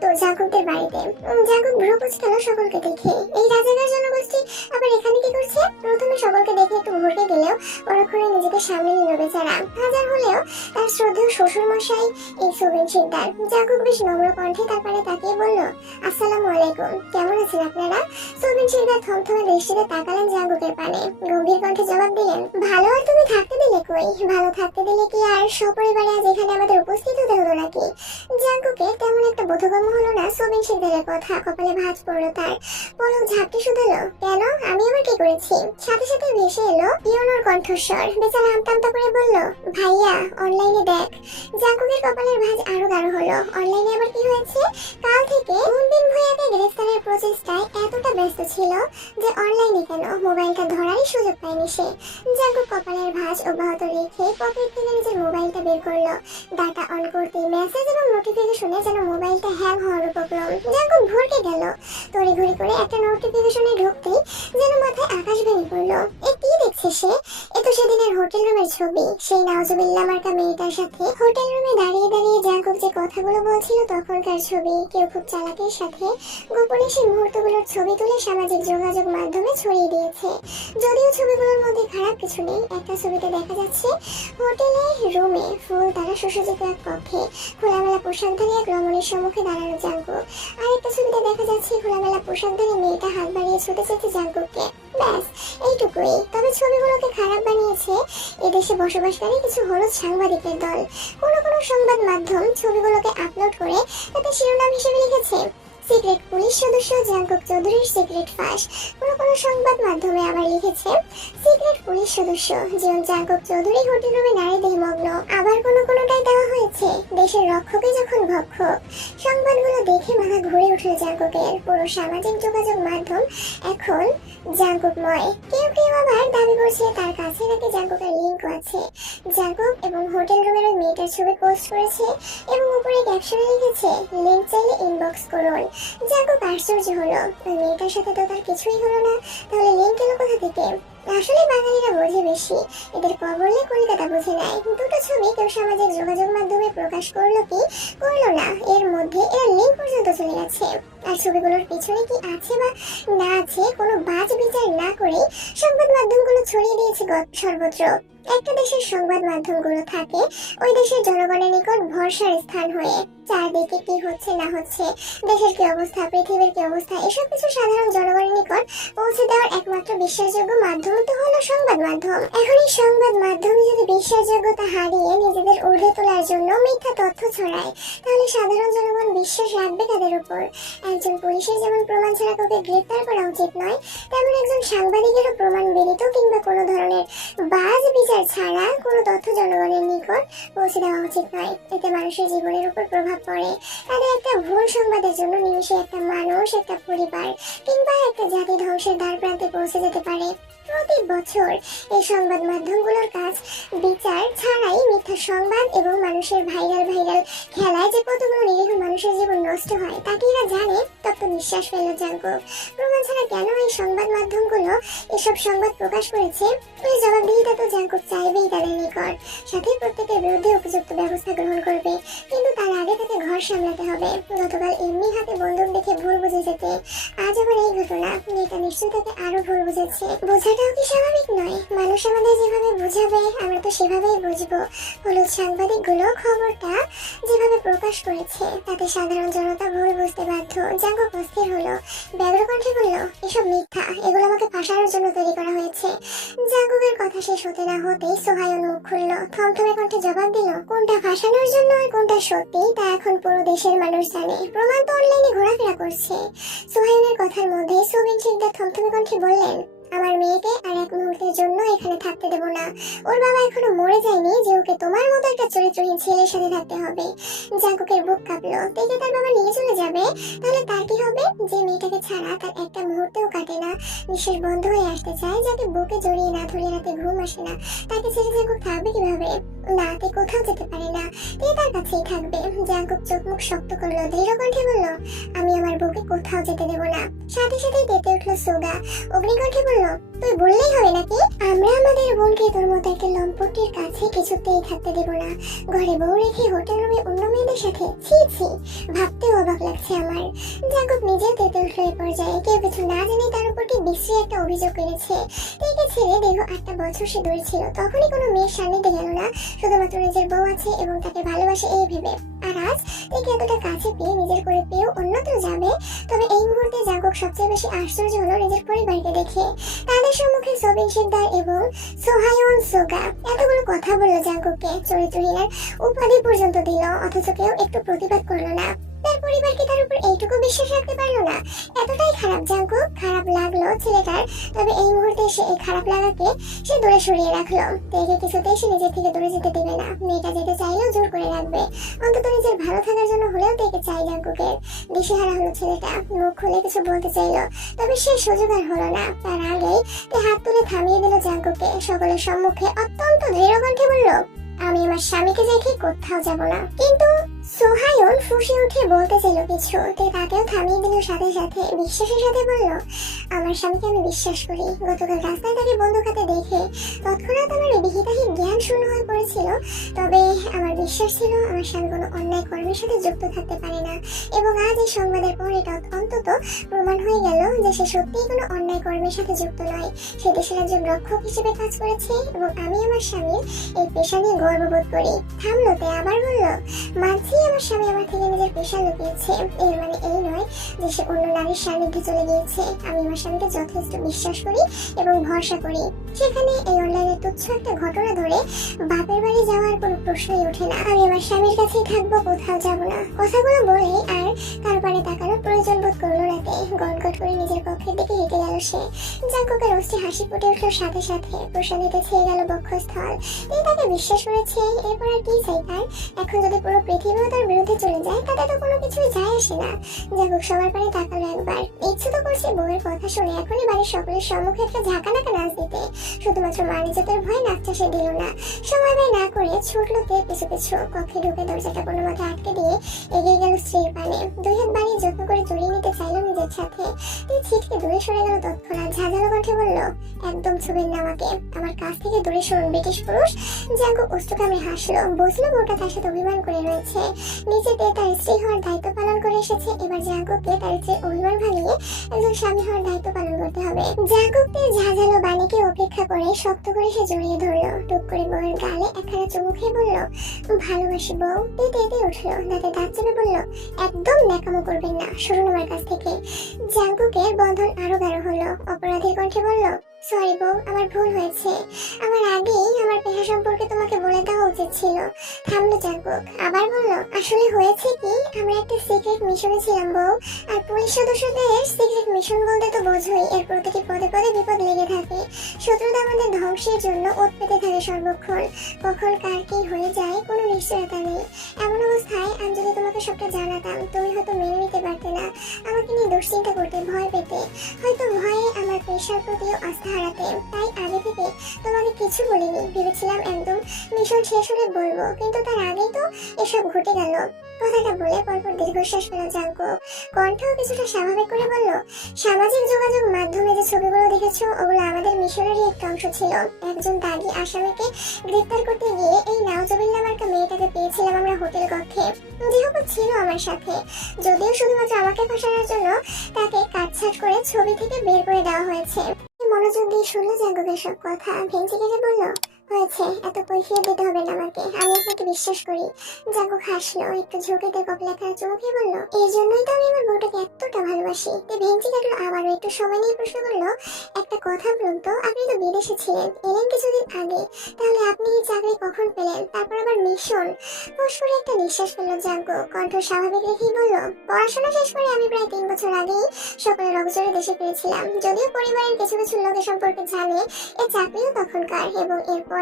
তো জাঙ্কুকদের বাড়িতে। জাঙ্কুক ভ্রু কুঁচকালো সকলকে দেখে। এই রাজাকার জনগোষ্ঠী আবার এখানে কি করছে? প্রথমে সকলকে দেখে একটু ভরকে গেলেও পরক্ষণে নিজেকে সামনে নিল বেচারা। হাজার হলেও তার শ্রদ্ধেয় শ্বশুর মশাই এই সোবেন শিকদার। জাঙ্কুক বেশ নম্র কণ্ঠে তার পানে তাকিয়ে বলল, আসসালামু আলাইকুম, কেমন আছেন আপনারা? সোবেন শিকদার থমথমে দৃষ্টিতে তাকালেন জাঙ্কুকের পানে। গম্ভীর কণ্ঠে জবাব দিলেন, ভালো। আর তুমি থাকতে দিলে কই? ভালো থাকতে দিলে কি আর সপরিবারে আজ এখানে আমাদের উপস্থিত হতে হলো নাকি? জাঙ্কুকের তেমন একটা বোধগম্য হলো না সোবেন শিকদারের কথা। কপালে ভাঁজ পড়লো তার। পলক ঝাপটে শুধালো, কেন? আমি আবার কি করেছি? সাথে সাথে ভেসে এলো পিয়নোর কণ্ঠস্বর। বেচারা আমতা করে বলল, ভাইয়া অনলাইনে দেখ। জাঙ্কুকের কপালের ভাঁজ আরো গাঢ় হলো। অনলাইনে আবার কি হয়েছে? কাল থেকে মুনবিন ভুইয়াকে গ্রেফতারের প্রচেষ্টায় এতটা ব্যস্ত ছিল যে অনলাইনে কেন মোবাইলটা ধরারই সুযোগ পায়নি সে। জাঙ্কুক কপালের ভাঁজ অব্যাহত রেখে পকেট থেকে নিজের মোবাইলটা বের করলো। ডাটা অন করতে মেসেজ এবং নোটিফিকেশনে যেন মোবাইলটা হ্যাং হওয়ার উপক্রম। জাঙ্কুক ভরকে গেল। তড়িঘড়ি করে একটা নোটিফিকেশনে ঢুকতেই যেন মাথায় আকাশ ভেঙে পড়লো। এ কি দেখছে সে? এ তো সেদিনের হোটেল রুমের ছবি। সেই নাউজুবিল্লাহ মার্কা মেয়েটার সাথে হোটেল রুমে দাঁড়িয়ে দাঁড়িয়ে জাঙ্কুক যে কথাগুলো বলছিল তখনকার ছবি কেউ খুব চালাকির সাথে গোপনে সেই মুহূর্তগুলোর ছবি তুলে সামাজিক যোগাযোগ মাধ্যমে ছড়িয়ে দিয়েছে। যদিও ছবিগুলোর মধ্যে খারাপ কিছু নেই। একটা ছবিতে দেখা যাচ্ছে হোটেলে রুমে ফুল দ্বারা সুসজ্জিত এক কক্ষে খোলামেলা পোশাকধারী এক রমণীর সম্মুখে দাঁড়ানো জাঙ্কুক। আরেকটা ছবিতে দেখা যাচ্ছে খোলামেলা পোশাকধারী মেয়েটা হাত বাড়িয়ে ছুটে চলেছে জাঙ্কুককে। ব্যাস এইটুকুই। তবে ছবিগুলোকে খারাপ বানিয়েছে এদেশে বসবাসকারী কিছু হলুদ সাংবাদিকের দল। কোনো কোনো সংবাদ মাধ্যম ছবিগুলোকে আপলোড করে তাতে শিরোনাম হিসেবে লিখেছে সিক্রেট পুলিশ সদস্য জাঙ্কুক চৌধুরীর সিক্রেট ফাঁস। কোনো সংবাদ মাধ্যমে আবার লিখেছে সিক্রেট পুলিশ সদস্য জীবন জাঙ্কুক চৌধুরী হোটেল রুমে নারী দেহমগ্ন। আবার কোনোটাই দেওয়া হয়েছে দেশের রক্ষকে যখন ভক্ষক। সংবাদগুলো দেখে মাথা ঘুরে উঠল জাঙ্কুকের। পুরো সামাজিক যোগাযোগ মাধ্যম এখন জাঙ্কুকময়। কেউ আবার দাবি করছে তার কাছে নাকি জাঙ্কুকের লিঙ্কও আছে। জাঙ্কুক এবং হোটেল রুমের ওই মেয়েটার ছবি পোস্ট করেছে এবং উপরে ক্যাপশনে লিখেছে লিঙ্ক চাইলে ইনবক্স করুন। জাঙ্কুক আশ্চর্য হলো, ওই মেয়েটার সাথে তো তার কিছুই হলো না, তাহলে লিঙ্ক এলো কোথা থেকে? আসলে বাঙালিরা বোঝে বেশি, এদের কবলে কলকাতা বুঝে নেয়। দুটো ছবি কেউ সামাজিক যোগাযোগ মাধ্যমে প্রকাশ করলো কি করলো না, এর মধ্যে এরা লিঙ্ক পর্যন্ত চলে গেছে। আর ছবিগুলোর পিছনে কি আছে বা না আছে কোনো বাজ বিচার না করে সংবাদ মাধ্যমগুলো ছড়িয়ে দিয়েছে সর্বত্র। একটা দেশের সংবাদ মাধ্যমগুলো থাকে ওই দেশের জনগণের নিকট ভরসার স্থান হয়ে। চারদিকে কি হচ্ছে না হচ্ছে, দেশের কি অবস্থা, পৃথিবীর কি অবস্থা, এসব কিছু সাধারণ জনগণের নিকট পৌঁছে দেওয়ার একমাত্র বিশ্বাসযোগ্য মাধ্যম তো হলো সংবাদ মাধ্যম। এখন এই সংবাদ মাধ্যমে যদি বিশ্বাসযোগ্যতা হারিয়ে নিজেদের ঊর্ধ্বে তোলার জন্য মিথ্যা তথ্য ছড়ায়, তাহলে সাধারণ জনগণ বিশ্বাস রাখবে কাদের উপর? একজন পুলিশের যেমন প্রমাণ ছাড়া কাউকে গ্রেফতার করা উচিত নয়, তেমন একজন সাংবাদিকেরও প্রমাণ ব্যতীত কিংবা কোনো ধরনের বাজ বিচার ছাড়া কোনো তথ্য জনগণের নিকট পৌঁছে দেওয়া উচিত নয়। এতে মানুষের জীবনের উপর প্রভাব পড়ে। তাদের একটা ভুল সংবাদের জন্য নিমেষে একটা মানুষ, একটা পরিবার কিংবা একটা জাতি ধ্বংসের দ্বার প্রান্তে পৌঁছে যেতে পারে। প্রতি বছর এই সংবাদ মাধ্যমগুলোর কাজ বিচার ছাড়াই মিথ্যা সংবাদ এবং মানুষের ভাইরাল খেলায় যে কতগুলো নিরীহ মানুষের জীবন নষ্ট হয় তা কি এরা জানে? তত নিঃশ্বাস ফেলল জাঙ্কুক। প্রমাণ ছাড়া কেন এই সংবাদ মাধ্যমগুলো এসব সংবাদ প্রকাশ করেছে এই জবাবদিহিতা তো জাঙ্কুক চাইবেই তাদের নিকট। সাথে প্রত্যেকের বিরুদ্ধে উপযুক্ত ব্যবস্থা গ্রহণ করবে, কিন্তু তার আগে তাকে ঘর সামলাতে হবে। গতকাল এমনি হাতে বন্দুক দেখে ভুল বুঝে যেতে আজ আবার এই ঘটনা, মেয়েটা নিশ্চয়ই তাকে আরো ভুল বুঝেছে। বোঝাটাও কি স্বাভাবিক নয়? মানুষ আমাদের যেভাবে বুঝাবে আমরা তো সেভাবেই বুঝবো। হলুদ সাংবাদিকগুলো খবরটা যেভাবে প্রকাশ করেছে তাতে সাধারণ জনতা ভুল বুঝতে বাধ্য। জাঙ্কুক অস্থির হলো, ব্যগ্র কণ্ঠে বলল এসব মিথ্যা, এগুলো আমাকে ফাঁসানোর জন্য তৈরি করা হয়েছে। জাঙ্কুকের কথা শেষ হতে না হতেই সোহায়ন মুখ খুলল, থমথমে কণ্ঠে জবাব দিল কোনটা ফাঁসানোর জন্য আর কোনটা সত্যি তা এখন পুরো দেশের মানুষ জানে, প্রমাণ তো অনলাইনে ঘোরাফেরা করছে। সোহায়নের কথার মধ্যে সোবিন শিকদার থমথমে কণ্ঠে বললেন আমার মেয়েকে আর এক মুহূর্তের জন্য এখানে থাকতে দেব না। ওর বাবা এখনো মরে যায়নি যে ওকে তোমার মতো একটা চরিত্রহীন ছেলের সাথে থাকতে হবে। জাঙ্কুকের বুক কাঁপলো, দেখে তার বাবা নিয়ে চলে যাবে, তাহলে তার কি হবে? যে মেয়েটাকে ছাড়া তার একটা মুহূর্তেও কাটে না, নিঃশ্বাস বন্ধ হয়ে আসতে চায়, যাকে বুকে জড়িয়ে না ধরে রাতে ঘুম আসে না, তাকে ছেড়ে জাঙ্কুক থাকবে কিভাবে? না, তে কোথাও যেতে পারে না, তে তার কাছেই থাকবে। জাঙ্কুক চোখ মুখ শক্ত করলো, দৃঢ় কণ্ঠে বলল আমি আমার বউকে কোথাও যেতে দেব না। সাথে সাথেই তেতে উঠলো সোগা, অগ্নিকণ্ঠে বলল তুই বললেই হবে নাকি? আমরা আমাদের বোনকে তোর মতো একটা লম্পটের কাছে কিছুতেই থাকতে দেব না। ঘরে বউ রেখে হোটেল রুমে অন্য মেয়েদের সাথে, ছি ছি, ভাবতেও অবাক লাগছে আমার। জাঙ্কুক নিজে তেতে উঠলো এ পর্যায়ে। কেউ কিছু না জেনে তার উপর কি বিশ্রী একটা অভিযোগ এনেছে। তেকে ছেড়ে দীর্ঘ 8টা বছর সে দূরে ছিল, তখনই কোনো মেয়ের সান্নিধ্যে গেল না, শুধুমাত্র নিজের বউ আছে এবং তাকে ভালোবাসে এই ভেবে। আর আজ তেকে এতটা কাছে পেয়ে নিজের করে পেয়েও অন্যত্র যাবে। তবে এই মুহূর্তে জাঙ্কুক সবচেয়ে বেশি আশ্চর্য হলো নিজের পরিবারকে দেখে। তাদের সম্মুখে সোবিন শিকদার এবং সোহায়ন সোগা এতগুলো কথা বললো জাঙ্কুককে, চরিত্রহীনের উপাধি পর্যন্ত দিল, অথচ কেউ একটু প্রতিবাদ করলো না। তার পরিবার কি তার উপর এইটুকু বিশ্বাস রাখতে পারলো না? এতটাই খারাপ জাঙ্কুক। খারাপ লাগলো ছেলেটার, তবে এই মুহূর্তে সে এই খারাপ লাগাকে সে দূরে সরিয়ে রাখলো। তেকে কিছুতেই সে নিজের থেকে দূরে যেতে দেবে না। মেয়েটা যেতে চাইলেও জোর করে রাখবে, অন্তত নিজের ভালো থাকার জন্য হলেও তেকে চাই জাঙ্কুকের। দিশেহারা হলো ছেলেটা, মুখ খুলে কিছু বলতে চাইলো, তবে সে সুযোগ আর হলো না। তার আগেই তে হাত তুলে থামিয়ে দিল জাঙ্কুককে। সকলের সম্মুখে অত্যন্ত দৃঢ় কণ্ঠে বলল আমি আমার স্বামীকে রেখে কোথাও যাব না। কিন্তু সোহায়ন ফুঁসে উঠে বলতে চাইল কিছু, তাকেও থামিয়ে দিল সাথে সাথে। বিশ্বাসের সাথে বলল, আমার স্বামীকে আমি বিশ্বাস করি। গতকাল রাস্তায় তাকে বন্দুক হাতে দেখে তৎক্ষণাৎ আমার বিহিতাহীন জ্ঞান শূন্য হয়ে পড়েছিল। তবে আমার বিশ্বাস ছিল আমার স্বামী কোনো অন্যায় কর্মের সাথে যুক্ত থাকতে পারে না, এবং আজ এই সংবাদের পর এটা অন্তত প্রমাণ হয়ে গেল যে সে সত্যিই কোনো অন্যায় কর্মের সাথে যুক্ত নয়। সে দেশের একজন রক্ষক হিসেবে কাজ করেছে, এবং আমি আমার স্বামীর এই পেশা নিয়ে গর্ববোধ করি। থামলোতে আবার বলল, মানছি আমার স্বামী আমার থেকে নিজের পেশা লুকিয়েছে, এর মানে এই নয় যে সে অন্য নারীর সান্নিধ্যে চলে গিয়েছে। আমি আমার স্বামীকে যথেষ্ট বিশ্বাস করি এবং ভরসা করি। সেখানে এই অনলাইনে তুচ্ছ একটা ঘটনা ধরে বাপের বাড়ি যাওয়ার কোনো প্রশ্নই ওঠে না। আমি আমার স্বামীর কাছেই থাকবো, কোথাও যাব না। কথাগুলো বলে আর কারো পারে তাকানোর প্রয়োজন বোধ করলো রাতে। গটগট করে নিজের কক্ষের দিকে হেঁটে গেল সে। জাঙ্কুকের অস্থি হাসি ফুটে উঠলো সাথে সাথে। প্রশান্তিতে ছেয়ে গেল বক্ষস্থল। তিনি তাকে বিশ্বাস করেছে, এরপর আর কি চাই তার? এখন যদি পুরো পৃথিবীও তার বিরুদ্ধে চলে যায় তাতে তো কোনো কিছুই যায় আসে না। জাঙ্কুক সবার পারে তাকালো একবার। ইচ্ছে তো করছে বউয়ের কথা শুনে এখনই বাড়ির সকলের সম্মুখে একটা ঝাঁকানাকা নাচ দিতে, শুধুমাত্র মা নিজেদের ভয় নাচটা সে দিল না। সময় ব্যয় না করে ছুটলো তে পিছু পিছু। কক্ষে ঢুকে দরজাটা কোনো মতে আটকে দিয়ে এগিয়ে গেল স্ত্রীর পানে। দুই হাত বাড়িয়ে যত্ন করে জড়িয়ে নিতে চাইলো নিজের সাথে। তুই ছিটকে দূরে সরে গেল তৎক্ষণাৎ। ঝাঁঝালো কণ্ঠে বলল, একদম ছুবেন না আমাকে, আমার কাছ থেকে দূরে সরুন ব্রিটিশ পুরুষ। জাঙ্কুক অস্ত্রকামে হাসলো। বুঝলো বউটা তার সাথে অভিমান করে রয়েছে। নিজেতে তার স্ত্রী হওয়ার দায়িত্ব পালন করে এসেছে, এবার জাঙ্কুককে তার স্ত্রীর অভিমান ভাঙিয়ে একজন স্বামী হওয়ার দায়িত্ব পালন করতে হবে। জাঙ্কুককে ঝাঁঝালো বাণীকে অপেক্ষা করে শক্ত করে সে জড়িয়ে ধরলো। টুক করে বউয়ের গালে একখানা চুমু খেয়ে বলল, ভালোবাসি বউ। তেতে উঠলো, দাঁতে দাঁত চেপে বলল, একদম ন্যাকামো করবেন না, সরুন আমার কাছ থেকে। জাঙ্কুকের বন্ধন আরো গাঢ় হলো। অপরাধীর কণ্ঠে বলল, সরি বউ, আমার ভুল হয়েছে। আমার আগেই আমার পেশা সম্পর্কে তোমাকে বলে দেওয়া উচিত ছিল। থামলো জাঙ্কুক। আবার বলল, আসলে হয়েছে কি, আমরা একটা সিক্রেট মিশনে ছিলাম বউ। আর পুলিশ সদস্যদের সিক্রেট মিশন বলতে তো বোঝোই, এর প্রতিটি পদে পদে বিপদ লেগে থাকে। শত্রুরা আমাদের ধ্বংসের জন্য ওত পেতে থাকে সর্বক্ষণ। কখন কার কি হয়ে যায় কোনো নিশ্চয়তা নেই। এমন অবস্থায় আমি যদি তোমাকে সবটা জানাতাম, তুমি হয়তো মেনে নিতে পারতে না, আমাকে নিয়ে দুশ্চিন্তা করতে, ভয় পেতে, হয়তো ভয়ে আমার পেশার প্রতিও আস্থা হারাতে। তাই আগে থেকে তোমাকে কিছু বলিনি, ভেবেছিলাম একদম মিশন শেষ হলে বলবো, কিন্তু তার আগেই তো এসব ঘটে গেল। কথাটা বলে পরপর দীর্ঘশ্বাস পেল জাঙ্কুক। কণ্ঠও কিছুটা স্বাভাবিক করে বলল, সামাজিক যোগাযোগ মাধ্যমে যে ছবিগুলো দেখেছো ওগুলো আমাদের মিশনেরই একটা অংশ ছিল। একজন দাগী আসামিকে গ্রেফতার করতে গিয়ে এই নাওজবিল্লা মার্কা মেয়েটাকে পেয়েছিলাম আমরা হোটেল কক্ষে। যেহেতু ছিল আমার সাথে, যদিও শুধুমাত্র আমাকে ফাঁসানোর জন্য তাকে কাটছাট করে ছবি থেকে বের করে দেওয়া হয়েছে। মনোযোগ দিয়ে শুনলো জাঙ্কুকের সব কথা। ভেঙচি কেটে বলল, হয়েছে, এত কৈফিয়ত দিতে হবে না আমাকে, আমি আপনাকে বিশ্বাস করি। জাঙ্কুক হাসলো, একটু ঝুঁকেতে কপালে একটা চুমুকে বলল, এই জন্যই তো আমি আমার বউটাকে এতটা ভালোবাসি। ভেঙচি কাটলো আবারও একটু সময় নিয়ে প্রশ্ন করলো, একটা কথা বলুন তো, আপনি তো বিদেশে ছিলেন, এলেন কিছুদিন আগে, তাহলে আপনি এই চাকরি কখন পেলেন? তারপর আবার মিশন। ফোঁস করে একটা নিঃশ্বাস ফেললো জাঙ্কুক। কণ্ঠ স্বাভাবিক রেখেই বলল, পড়াশোনা শেষ করে আমি প্রায় 3 বছর আগেই সকলের অবসরে দেশে ফিরেছিলাম। যদিও পরিবারের কিছু কিছু লোকের সম্পর্কে জানে, এই চাকরিও তখনকার, এবং এরপরে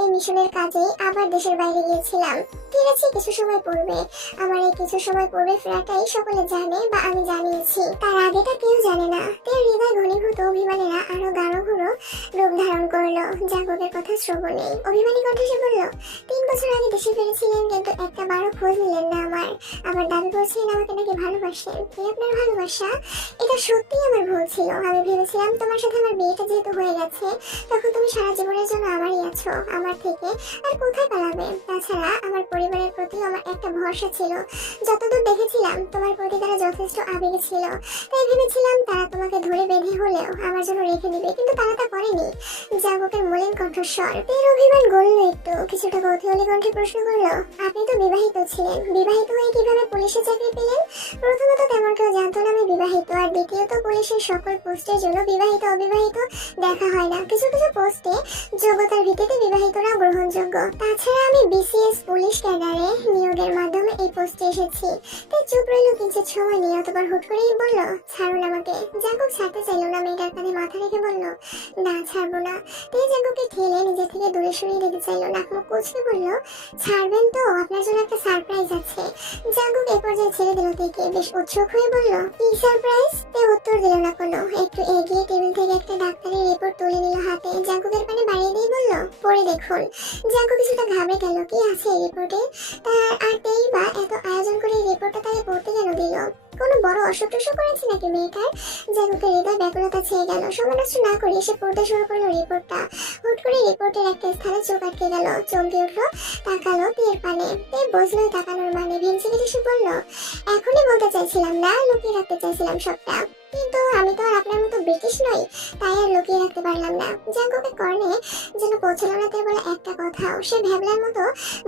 এই মিশনের কাজে আবার দেশের বাইরে গিয়েছিলাম। ফিরেছি কিছু সময় পূর্বে। আমার এই কিছু সময় পূর্বে ফেরাটাই সকলে জানে, বা আমি জানিয়েছি, তার আগেটা কেউ জানে না। তার হৃদয় ঘনীভূত অভিমানেরা আরো গাঢ় রূপ ধারণ করলো জাঙ্কুকের কথা শ্রবণে। অভিমানী কণ্ঠে সে বলল, 3 বছর আগে দেশে ফিরেছিলেন, কিন্তু একটা বারো খোঁজ নিলেন না আমার। আবার দাবি করছিলেন আমাকে নাকি ভালোবাসেন। এই আপনার ভালোবাসা? এটা সত্যিই আমার ভুল ছিল। আমি ভেবেছিলাম তোমার সাথে আমার বিয়েটা যেহেতু হয়ে গেছে, তখন তুমি সারা জীবনের জন্য আমারই আছো, আমার থেকে আর কোথায় পালাবে? তাছাড়া আমার পরিবারের প্রতি আমার একটা ভরসা ছিল। যতদূর দেখেছিলাম তোমার প্রতি তারা যথেষ্ট আবেগে ছিল, তাই ভেবেছিলাম তারা তোমাকে ধরে বেঁধে হলেও আমার জন্য রেখে দিবে, কিন্তু তারা তা করেনি। জাঙ্কুকের মলিন কণ্ঠস্বর। এর অভিমান গড়ল একটু। কিছুটা কৌতূহলী কণ্ঠে প্রশ্ন করলো, আপনি তো বিবাহিত ছিলেন, বিবাহিত হয়ে কিভাবে পুলিশে চাকরি পেলেন? প্রথমত তেমন কেউ জানতো না আমি বিবাহিত, আর দ্বিতীয়ত পুলিশের সকল পোস্টের জন্য বিবাহিত অবিবাহিত দেখা হয় না। কিছু কিছু পোস্টে যোগ্যতার ভিত্তিতে বিবাহিতরাও গ্রহণযোগ্য। তাছাড়া আমি বিসিএস পুলিশ ক্যাডারে নিয়োগের মাধ্যমে এই পোস্টে এসেছি। তাই চুপ রইল কিঞ্চিত সময় নিয়ে, অতঃপর হুট করেই বলল, ছাড়ুন আমাকে। জাঙ্কুক ছাড়তে চাইল না, মেয়েটার কাঁধে মাথা রেখে বলল, না ছাড়বো না। তাই জাঙ্কুককে ঠেলে নিজে থেকে দূরে সরিয়ে দিতে চাইল। নাক মুখ কুচকে বলল, ছাড়বেন তো, আপনার জন্য একটা সারপ্রাইজ আছে। জাঙ্কুক এ পর্যায়ে ছেড়ে দিল থেকে। বেশ উৎসুক হয়ে বলল, কি সারপ্রাইজ? তে উত্তর দিল না কোনো। একটু এগিয়ে টেবিল থেকে একটা ডাক্তারি রিপোর্ট তুলে নিল হাতে। জাঙ্কুকের পানে বাড়িয়ে দিয়ে বলল, পড়ে দেখুন। জাঙ্কুক কিছুটা ঘাবড়ে গেল। কি আছে এই রিপোর্টে? তেই বা এত আয়োজন করে রিপোর্টটা তাকে পড়তে কেন দিল? কোনো বড় অসুখ টসুখ করেছে নাকি মেয়েটার? জাঙ্কুকের হৃদয় ব্যাকুলতা ছেয়ে গেল। সমনষ্ট না করে এসে পড়তে শুরু করলো রিপোর্টটা। হুট করে রিপোর্টের একটা স্থানে চোখ আটকে গেল, চমকে উঠলো, তাকালো তের পানে। তে বুঝলোই তাকানোর মানে, ভেঙচি কেটে সে বলল, এখনই বলতে চাইছিলাম না, লুকিয়ে রাখতে চাইছিলাম সবটা। কিন্তু আমি তো আর আপনার মতো ব্রিটিশ নই, তাই আর লুকিয়ে রাখতে পারলাম না। জাঙ্কুকের কর্ণে যেন পৌঁছালো না তের বলা একটা কথাও। সে ভ্যাবলার মতো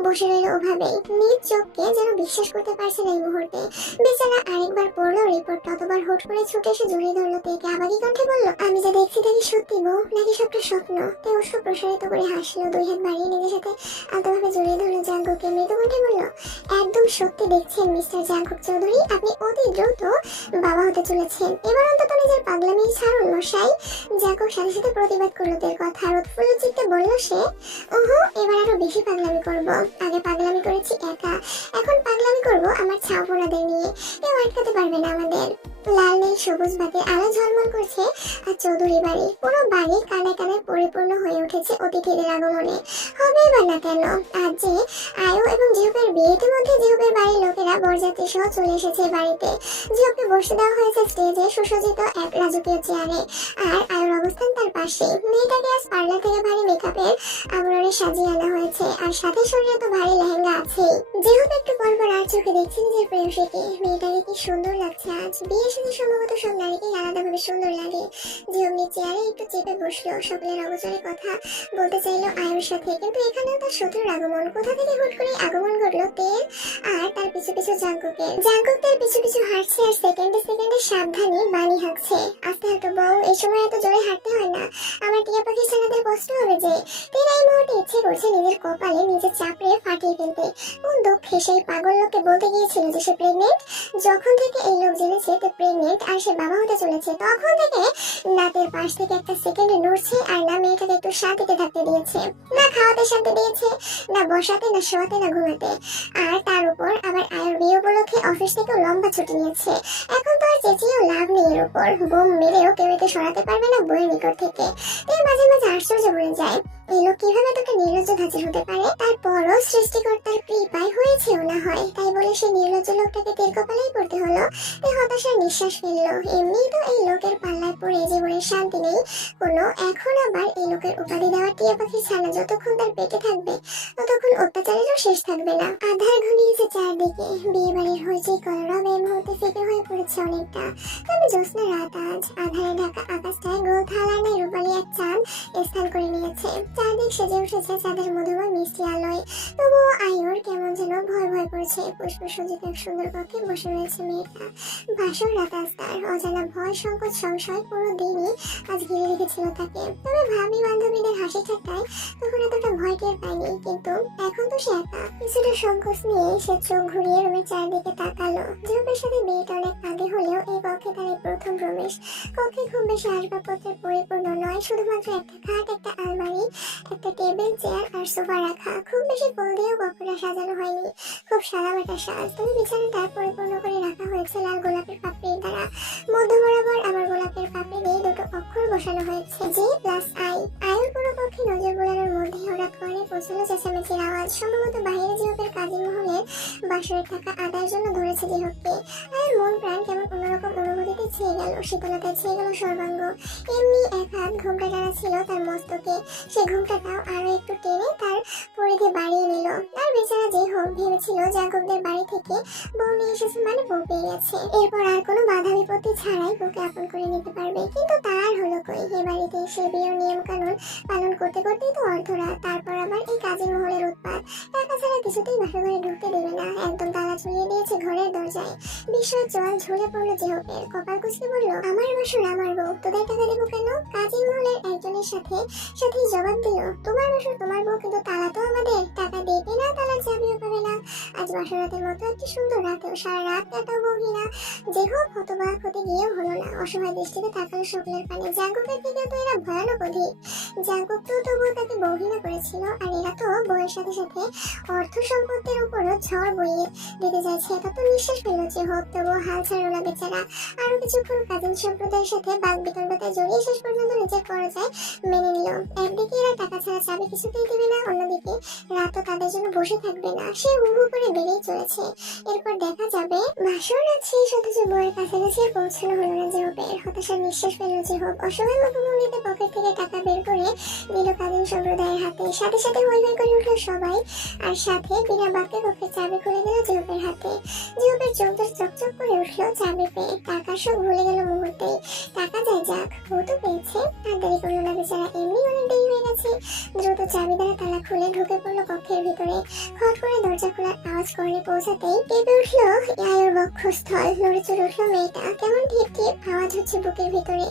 বসে রইল ওভাবেই, নিজ চোখকে যেন বিশ্বাস করতে পারছে না এই মুহূর্তে। বেচারা আরেকবার পড়লো রিপোর্ট, ততবার হুট করে ছুটে এসে জড়িয়ে ধরলো তেকে। আবাগী কণ্ঠে বলল, আমি যা দেখছি তা কি সত্যি বউ, নাকি সবটা স্বপ্ন? তে ওষ্ঠ প্রসারিত করে হাসলো, দুই হাত বাড়িয়ে নিজের সাথে আলতোভাবে জড়িয়ে ধরলো জাঙ্কুককে। মৃদু কণ্ঠে বলল, একদম সত্যি দেখছেন মিস্টার জাঙ্কুক চৌধুরী, আপনি অতি দ্রুত বাবা হতে চলেছেন। এবার অন্তত নিজের পাগলামি ছাড়ুন মশাই। জাঙ্কুক সাথে সাথে প্রতিবাদ করলো তের কথা। উৎফুল্ল চিত্তে বলল সে, ওহো, এবার আরো বেশি পাগলামি করব। আগে পাগলামি করেছি একা, এখন পাগলামি করব আমার ছাউপোনাদের নিয়ে। কেউ আটকাতে পারবে না আমাদের। লাল নীল সবুজ বাতির আলো ঝলমল করছে আর চৌধুরী বাড়ি, পুরো বাড়ি কানে কানে পরিপূর্ণ হয়ে উঠেছে অতিথিদের আগমনে। হবেই বা না কেন, আজ যে আয়ু এবং জিহুপের বিয়ে। ইতিমধ্যে জিহুপের বাড়ির লোকেরা বরযাত্রী সহ চলে এসেছে বাড়িতে। জিহুপকে বসে দেওয়া হয়েছে স্টেজে সুসজ্জিত এক রাজকীয় চেয়ারে, আর আয়ুর অবস্থান তার পাশে। মেয়েটাকে আজ পার্লার থেকে ভারী মেকআপের আবরণে সাজিয়ে আনা হয়েছে, আর সাথে শরীরে তো ভারী লেহেঙ্গা আছেই। জিহুপ একটু পরপর আর চোখে দেখছে নিজের প্রেয়সীকে। মেয়েটাকে কি সুন্দর লাগছে আজ। বিয়ের সাথে সম্ভবত সব নারীকেই আলাদাভাবে সুন্দর লাগে। জিহুপনি চেয়ারে একটু চেপে বসলো, সকলের অগোচরে কথা বলতে চাইলো আয়ুর সাথে, কিন্তু এখানেও তার শত্রুর আগমন। কোথা থেকে হুট করে আগমন ঘটলো তের, আর তার পিছু পিছু জাঙ্কুকের। জাঙ্কুক তার পিছু পিছু হাঁটছে আর সেকেন্ডে সেকেন্ডে সাবধানে বাণী হাঁকছে, আস্তে হাঁটো বউ, এই সময় এত জোরে হাঁটতে হয় না, আমার টিয়া পাখির ছানাদের কষ্ট হবে যে। তের এই মুহূর্তে ইচ্ছে করছে নিজের কপালে নিজে চাপড়ে ফাটিয়ে ফেলতে। কোন দুঃখে সেই পাগল লোককে বলতে গিয়েছিল যে সে প্রেগনেন্ট। যখন থেকে এই লোক জেনেছে তে প্রেগনেন্ট আর সে বাবা হতে চলেছে, তখন থেকে না তের পাশ থেকে একটা সেকেন্ডে নড়ছে, আর না মেয়েটাকে একটু শান্তিতে থাকতে দিয়েছে, না খাওয়াতে শান্তি দিয়েছে, না বসাতে, না শোয়াতে, না ঘুমাতে। আর তার উপর আবার আয়ুর বিয়ে উপলক্ষে অফিস থেকেও লম্বা ছুটি নিয়েছে। এখন তো আর চেঁচিয়েও লাভ নেই এর উপর, বোম মেরেও কেউ একে সরাতে পারবে না বইয়ের নিকট থেকে। তাই মাঝে মাঝে আশ্চর্য বলে যায়, এই লোক কিভাবে তোকে নির্লজ্জ ধাঁচের হতে পারে। তারপরও সৃষ্টিকর্তার কৃপায় হয়েছেও না হয়, তাই বলে সে নির্লজ্জ লোকটাকে তের কপালেই পড়তে হলো। তাই হতাশার নিঃশ্বাস ফেললো। এমনি তো এই লোকের পাল্লায় পড়ে জীবনের শান্তি নেই কোনো। এখন আবার এই লোকের উপাধি দেওয়া টিয়া পাখির ছানা যতক্ষণ তার পেটে থাকবে ততক্ষণ অত্যাচারেরও শেষ থাকবে না। আধার ঘনিয়েছে চারদিকে, বিয়ে বাড়ির হয়েছে কলরব এই মুহূর্তে ফিকে হয়ে পড়েছে অনেকটা। তবে জ্যোৎস্না রাত আজ, আধারে ঢাকা আকাশটায় গোল থালানায় রূপালী এক চাঁদ স্থান করে নিয়েছে। চারদিক সেজে উঠেছে চাঁদের মধুময় মিষ্টি আলোয়। তবুও আয়ুর কেমন যেন ভয় ভয় করছে। পুষ্প সজ্জিত এক সুন্দর কক্ষে বসে রয়েছে মেয়েটা। বাসর রাত আজ তার। অজানা ভয়, সংকোচ, সংশয় পুরো দিনই আজ ঘিরে রেখেছিল তাকে। তবে ভাবি বান্ধবীদের হাসি ঠাট্টায় তখন এতটা ভয় টের পায়নি, কিন্তু এখন তো সে একা। কিছুটা সংকোচ নিয়ে সে চোখ ঘুরিয়ে রুমের চারদিকে তাকালো। জিহুপের সাথে বিয়েটা অনেক আগে হলেও এই কক্ষে তার এই প্রথম প্রবেশ। কক্ষে খুব বেশি আসবাবপত্রে পরিপূর্ণ নয়, শুধুমাত্র একটা খাট, একটা আলমারি, একটা টেবিল, চেয়ার আর সোফা রাখা। খুব বেশি ফুল দিয়েও কক্ষটা সাজানো হয়নি, খুব সাদামাটা সাজ। তবে বিছানাটা পরিপূর্ণ করে রাখা হয়েছে লাল গোলাপের পাপড়ির দ্বারা। মধ্য বরাবর আবার গোলাপের পাপড়ি দিয়ে দুটো অক্ষর বসানো হয়েছে, জি প্লাস আই। আয়ুর পুরো কক্ষে নজর বোলানোর মধ্যে হঠাৎ করে পৌঁছালো চেঁচামেচির আওয়াজ। সম্ভবত বাইরে জিহুপের কাজী মহলের বাসরে থাকা আদার জন্য ধরেছে জিহুপকে। আয়ুর মন প্রাণ কেমন অন্যরকম অনুভূতিতে ছেয়ে গেল, শীতলতায় ছেয়ে গেল সর্বাঙ্গ। এমনি এক হাত ঘোমটা টানা ছিল তার মস্তকে, সে ঘোমটাটাও আরো একটু টেনে তার পরিধি বাড়িয়ে নিল। তার বেচারা যে হোক ভেবেছিল জাঙ্কুকদের বাড়ি থেকে বউ নিয়ে এসেছে মানে বউ পেয়ে গেছে, এরপর আর কোনো বাধা বিপত্তি ছাড়াই বউকে আপন করে নিতে পারবে। কিন্তু তার হলো কই, এ বাড়িতে এসে বিয়ের নিয়ম কানুন পালন করতে করতেই তো অর্ধরাত। তারপর আবার এই কাজী মহলের উৎপাত। টাকা ছাড়া কিছুতেই বাসর ঘরে ঢুকতে দেবে না, একদম তালা ঝুলিয়ে দিয়েছে ঘরের দরজায়। বিস্ময় জল ঝরে পড়লো জিহুপের। কপাল কুঁচকে বলল, আমার বাসর আমার বউ, তোদের টাকা দেবো কেন? কাজী মহলের একজনের সাথেই জবাব দিল, তোমার বাসর তোমার বউ, কিন্তু তালা তো আমাদের, টাকা দেবে না, তালার চাবিও পাবে না। আজ বাসরাতের মতো একটি সুন্দর রাতেও সারা রাত কাটাও বউহীনা। যে হোক হতবাক হতে গিয়েও হলো না, অসহায় দৃষ্টিতে তাকালো সকলের পানে। জাঙ্কুকের থেকেও তো এরা ভয়ানক অধিক। জাঙ্কুক তো তবুও তাকে বউহীনা করেছিল, আর এরা তো বউয়ের সাথে সাথে অর্থ সম্পত্তির উপরও ঝড় বইয়ে দিতে যাচ্ছে। এটা তো নিঃশ্বাস ফেললো যে হোক, তবুও হাল ছাড়লো না বেচারা। আরো কিছুক্ষণ কাজিন সম্প্রদায়ের সাথে বাক বিতণ্ডায় জড়িয়ে শেষ পর্যন্ত নিজের পরাজয় মেনে নিল। একদিকে এরা টাকা ছাড়া চাবি কিছুতেই দেবে না, অন্যদিকে রাতও তাদের জন্য বসে থাকবে না, সে হু হু করে বেড়েই চলেছে। এরপর দেখা যাবে বাসর রাত শেষ অথচ বউয়ের কাছাকাছি আর পৌঁছানো হলো না জিহবের। হতাশার নিঃশ্বাস ফেলল জিহব। অসহায় মুখভঙ্গিতে পকেট থেকে টাকা বের করে দিল কাজিন সম্প্রদায়ের হাতে। সাথে সাথে হই হই করে উঠলো সবাই, আর সাথে বিনা বাক্যে কক্ষের চাবি খুলে দিল জিহবের হাতে। জিহবের চোখ দুটো চকচক করে উঠলো চাবি পেয়ে। টাকার সব ভুলে গেল মুহূর্তেই। টাকা যায় যাক, ও তো পেয়েছে। আর দেরি করলো না বেচারা, এমনি অনেক দেরি হয়ে গেছে। দ্রুত চাবি দ্বারা তালা খুলে ঢুকে পড়লো কক্ষের ভিতরে। খট করে দরজা খোলার আওয়াজ কর্ণে পৌঁছাতেই কেঁপে উঠলো আয়ুর বক্ষস্থল। নড়ে চড়ে উঠলো মেয়েটা। কেমন টিপ টিপ আওয়াজ হচ্ছে বুকের ভিতরে।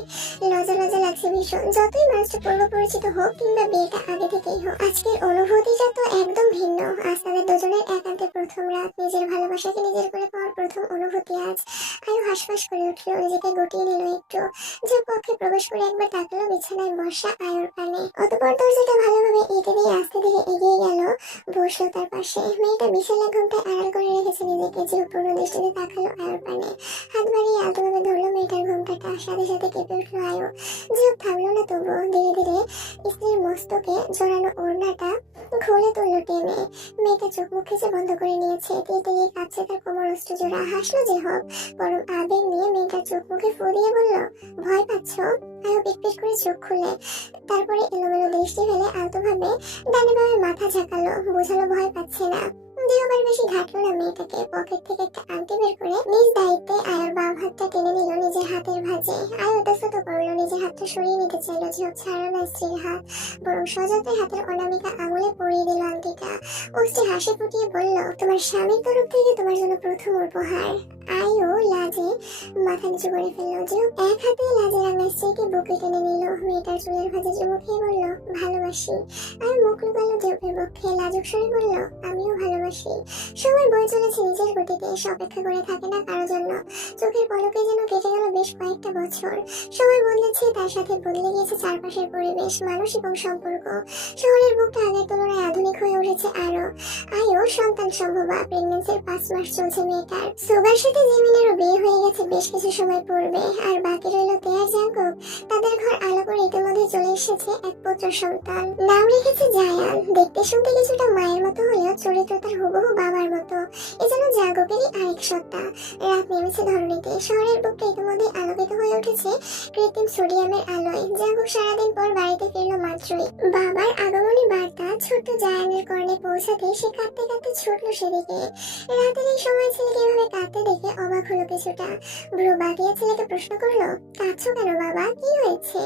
লজ্জা লজ্জা লাগছে ভীষণ। যতই মানুষটা পূর্ব পরিচিত হোক কিংবা বিয়েটা আগে থেকেই হোক, আজকের অনুভূতিটা তো একদম ভিন্ন। আজ তাদের দুজনের একান্তে প্রথম রাত, নিজের ভালোবাসাকে নিজের করে পাওয়ার প্রথম অনুভূতি আজ। আয়ু হাসফাস করে উঠলো, নিজেকে গুটিয়ে নিল একটু। যে কক্ষে প্রবেশ করে একবার তাকালো বিছানায় বসা আয়ুর পানে। অতঃপর দরজাটা ভালোভাবে এঁটে দিয়ে আস্তে ধীরে এগিয়ে গেল, বসলো তার পাশে। মেয়েটা বিছানা ঘুমটায় আড়াল করে রেখেছে নিজেকে। যে পূর্ণ দৃষ্টিতে তাকালো আয়ুর পানে, হাত বাড়িয়ে আলতোভাবে ধরলো মেয়েটার ঘুমটাটা। সাথে সাথে কেঁপে উঠলো আয়ু। জিহব থামলো না তবুও। ধীরে ধীরে স্ত্রীর মস্তকে জড়ানো ওড়নাটা খুলে তুললো টেনে। মেয়েটা চোখ মুখ খিচে বন্ধ করে নিয়েছে। দিয়ে কাঁপছে তার কোমর অস্ত্র জোড়া। হাসলো জিহব পরম আবেগ নিয়ে মেয়েটার চোখ মুখে ফু দিয়ে বলল, ভয় পাচ্ছ? আয়ু পিটপিট করে চোখ খুলে তারপরে এলোমেলো দৃষ্টি ফেলে আলতোভাবে ডানে বামে মাথা ঝাঁকালো, বোঝালো ভয় পাচ্ছে না। জিহবার বেশি ঘাটলো না মেয়েটাকে। পকেট থেকে একটা আংটি বের করে নিজ দায়িত্বে আয়ুর বাম হাতটা টেনে নিল নিজের হাতের ভাঁজে। আয়ু উতস্তত করলো, নিজের হাতটা সরিয়ে নিতে চাইলো। জিহব ছাড়লো না স্ত্রীর হাত, বরং সযত্নে হাতের অনামিকা আঙুলে পরিয়ে দিল আংটিটা। স্ত্রী হাসি ফুটিয়ে বলল, তোমার স্বামীর তরফ থেকে তোমার জন্য প্রথম উপহার। আয়ু লাজে মাথা নিচু করে ফেললো। জিহব এক হাতে লাজে রাঙা স্ত্রীকে বুকে টেনে নিল। মেয়েটার চুলের ভাঁজে চুমু খেয়ে বলল, ভালোবাসি। আয়ু মুখ লুকালো জিহবের পক্ষে, লাজুক স্বরে বলল, আমিও ভালোবাসি। সময় বয়ে চলেছে নিজের গতিতে, সে অপেক্ষা করে থাকে না কারো জন্য। চোখের পলকে যেন কেটে গেল বেশ কয়েকটা বছর। সময় বদলেছে, তার সাথে বদলে গিয়েছে চারপাশের পরিবেশ, মানুষ এবং সম্পর্ক। শহরের বুকটা আগের তুলনায় আধুনিক হয়ে উঠেছে আরো। আয়ু সন্তান সম্ভবা, প্রেগন্যান্সির 5 মাস চলছে মেয়েটার। সুগার সাথে জেমিনেরও বিয়ে হয়ে গেছে বেশ কিছু সময় পূর্বে। আর বাকি রইল তেয়ার জাঙ্কুক। তাদের ঘর আলো করে ইতিমধ্যে চলে এসেছে এক পুত্র সন্তান। নাম রেখেছে জায়ান। দেখতে শুনতে কিছুটা মায়ের মতো হলেও চরিত্র তার হুবহু বাবার মতো। এ যেন জাগকেরই আরেক সত্তা। রাত নেমেছে ধরণীতে। শহরের বুকটা ইতিমধ্যে আলোকিত হয়ে উঠেছে কৃত্রিম সোডিয়ামের আলোয়। জাগক সারাদিন পর বাড়িতে ফিরল মাত্রই। বাবার আগমনী বার্তা ছোট্ট জায়ানের কর্ণে পৌঁছাতে সে কাঁদতে কাঁদতে ছুটল সেদিকে। রাতের এই সময় ছেলেকে এভাবে কাঁদতে দেখে অবাক হলো কিছুটা। ভ্রু বাঁকিয়ে ছেলেকে প্রশ্ন করলো, কাঁদছো কেন বাবা, কি হয়েছে?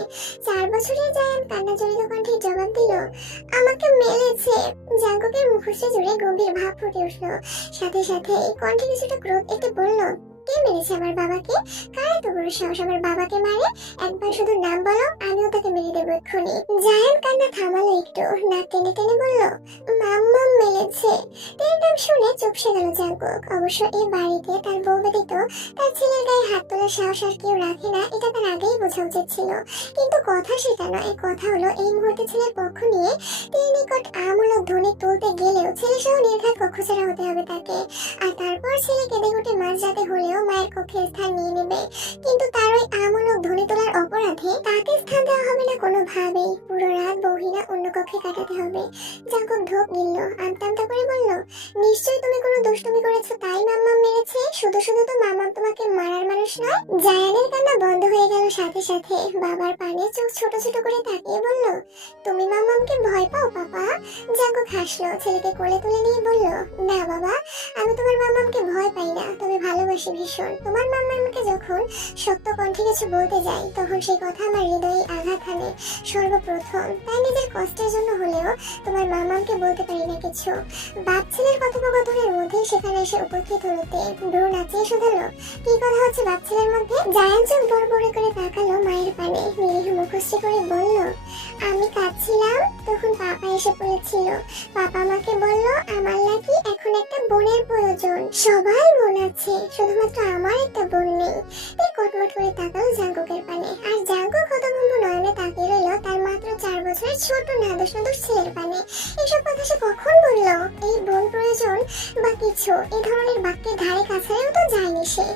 4 বছরের জায়ান কান্না জড়িত কণ্ঠে জবাব দিল, আমাকে মেলেছে। জাগকের মুখশ্রী জুড়ে গম্ভীর ভাব ফুটে উঠলো। সাথে সাথে কণ্ঠে কিছুটা ক্রোধ এতে বলল, কে মেরেছে আমার বাবাকে? কার এত বড় সাহস আমার বাবাকে মারে? একবার শুধু নাম বলো, আমিও তাকে মেরে দেবো এক্ষুনি। জায়ান কান্না থামালো একটু, নাক টেনে টেনে বলল, মাম্মাম মেরেছে। তার নাম শুনে চুপসে গেল জাঙ্কুক। অবশ্য এই বাড়িতে তার বউ ব্যতীত তার ছেলের গায়ে হাত তোলার সাহস আর কেউ রাখে না, এটা তার আগেই বোঝা উচিত ছিল। কিন্তু কথা সেটা নয়, কথা হলো এই মুহূর্তে ছেলের পক্ষ নিয়ে তিনি নিকট আমূলক ধ্বনি তুলতে গেলেও ছেলে সহ নির্ঘাত কক্ষ ছাড়া হতে হবে তাকে। আর তারপর ছেলে কেঁদে কুটে মাঝরাতে হলেও মায়ের কক্ষে স্থান নিয়ে নেবে। কিন্তু তার ওই আমূলক ধ্বনি তোলার অপরাধে তাকে স্থান দেওয়া হবে না কোনোভাবেই। পুরো রাত বহিনা অন্য কক্ষে কাটাতে হবে। জাঙ্কুক ঢোক গিলল, আমতা আমতা করে বলল, নিশ্চয়ই তুমি কোনো দুষ্টুমি করেছো তাই মাম্মাম মেরেছে। শুধু শুধু তো মাম্মাম তোমাকে মারার মানুষ নয়। জায়ানের কান্না বন্ধ হয়ে গেল সাথে সাথে। বাবার পানে চোখ ছোট ছোট করে তাকিয়ে বলল, তুমি মাম্মামকে ভয় পাও পাপা? জাঙ্কুক হাসলো, ছেলেকে কোলে তুলে নিয়ে বলল, না বাবা, আমি তোমার মাম্মামকে ভয় পাই না, তবে ভালোবাসি ভীষণ। তোমার মাম্মামকে যখন সত্য কণ্ঠে কিছু বলতে যাই তখন সেই কথা আমার হৃদয়ে আঘাত হানে সর্বপ্রথম। তাই নিজের কষ্টের জন্য হলেও তোমার মাম্মামকে বলতে পারি না কিছু। বাপ ছেলের কথোপকথনের মধ্যেই সেখানে এসে উপস্থিত হলোতে ভ্রু নাচিয়ে শুধালো, কি কথা হচ্ছে বাপ ছেলের মধ্যে? জায়ান চোখ বড় বড় করে তাকালো মায়ের পানে, নিরীহ মুখশ্রী করে বলল, আমি কাঁদছিলাম, তখন পাপা এসে পড়েছিল। পাপা আমাকে বলল, আমার নাকি এখন একটা বোনের প্রয়োজন। সবাই বোন আছে, শুধুমাত্র আমার একটা বোন নেই। তাই কটমট করে তাকালো জাঙ্কুকের পানে। আর জাঙ্কুক হতভম্ব নয়নে তাকিয়ে রইল তার মাত্র 4 বছরের ছোট নাদুস নাদুস ছেলের পানে। এসব কথা সে কখন বলল? এই বোন প্রয়োজন বা কিছু, এই ধরনের বাক্যের ধারে কাছেও তো যায়নি সে।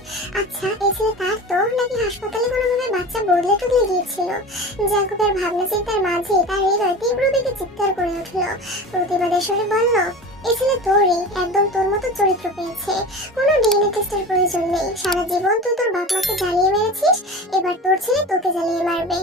আচ্ছা, এই ছেলে তার সত্য নাকি হাসপাতালে কোনোভাবে বাচ্চা বদলে টদলে গিয়েছিল। জাঙ্কুকের ভাবনা চিন্তার মাঝে তার হৃদয় তীব্র বেগে চিৎকার করে উঠল। প্রতিবাদের স্বরে বলল, এ ছেলে তোরই, একদম তোর মতো চরিত্র পেয়েছে। কোনো ডিএনএ টেস্টের প্রয়োজন নেই। সারা জীবন তুই তোর বাপ মাকে জ্বালিয়ে মেরেছিস, এবার তোর ছেলে তোকে জ্বালিয়ে মারবে।